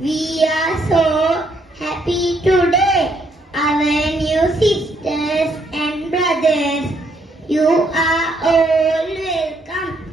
We are so happy today, our new sisters and brothers. You are all welcome.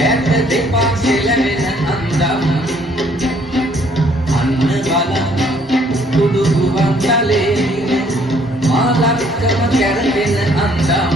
ඈත දෙපා සෙලවෙන අන්දම් අන්න බලන්න කුඩු ගුවන් තලේ මා ලක්කම කැරගෙන අන්දම්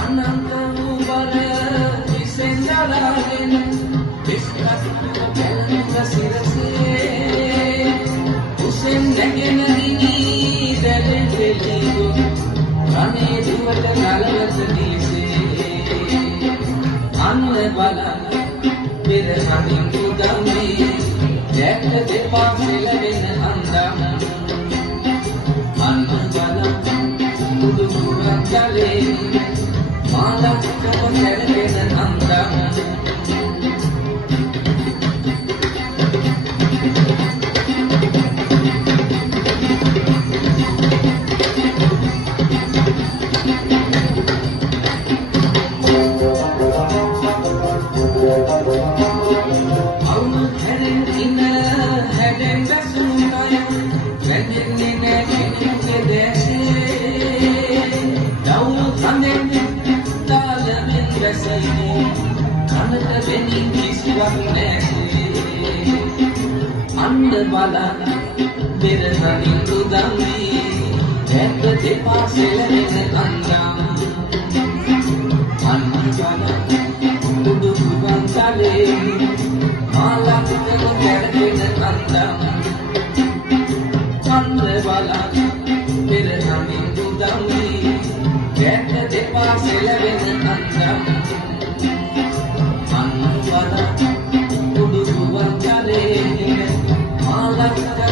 අනන්ත වූ බර විසෙන් දරාගෙන විස්කත් කැලක සිරසේ උසෙන් නැගෙන දිවි දැලෙන් දෙලිගු රණේ දුවට නලවත දීසේ අන්න බලන්න පෙර සමින් උදම්වී දැක්ක දෙපා සෙලවෙන අන්දම් අන්න බලන්න කුඩු ගුවන් තලේ මා ලක්කම කැරගෙන අන්දම් අවුල් හැරෙන් ඉන්න හැඩෙන් වැසුණු අය වැඳෙන්නේ නෑ කෙනෙකුගේ දැසේ දවුණු කඳෙන් තාලෙන් වැසෙන්නේ කනට දෙනින් කිසිවක් නැසේ අන්න බලන්න බෙර නමින් උදම්වී දැක්ක දෙපා සෙලවෙන අන්දම් අන්න බලන්න කුඩු ගුවන් තලේ මා ලක්කම කැරගෙන අන්දම් අන්න බලන්න පෙර නමින් උදම්වී දැක්ක දෙපා සෙලවෙන අන්දම් අන්න බලන්න කුඩු ගුවන් තලේ මා ලක්කම